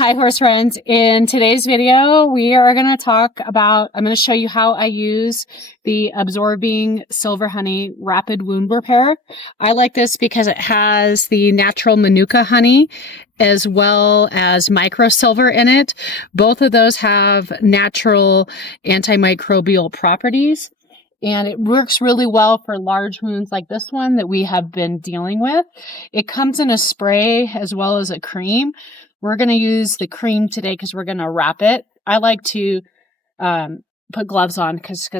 Hi, horse friends. In today's video, we are going to I'm going to show you how I use the Absorbing Silver Honey Rapid Wound Repair. I like this because it has the natural Manuka honey as well as micro silver in it. Both of those have natural antimicrobial properties. And it works really well for large wounds like this one that we have been dealing with. It comes in a spray as well as a cream. We're going to use the cream today because we're going to wrap it. I like to put gloves on because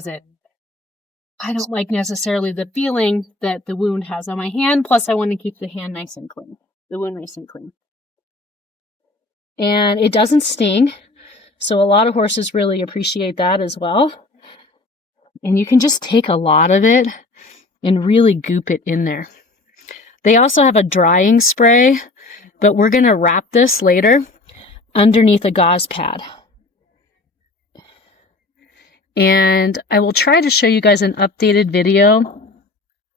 I don't like necessarily the feeling that the wound has on my hand. Plus, I want to keep the hand nice and clean, the wound nice and clean. And it doesn't sting, so a lot of horses really appreciate that as well. And you can just take a lot of it and really goop it in there. They also have a drying spray, but we're going to wrap this later underneath a gauze pad. And I will try to show you guys an updated video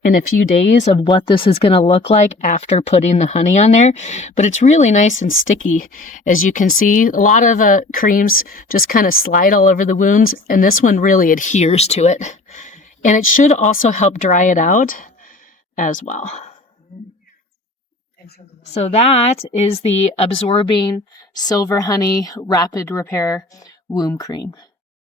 in a few days of what this is going to look like after putting the honey on there. But it's really nice and sticky. As you can see, a lot of creams just kind of slide all over the wounds, and this one really adheres to it. And it should also help dry it out as well. So that is the Absorbing Silver Honey Rapid Repair Wound Cream.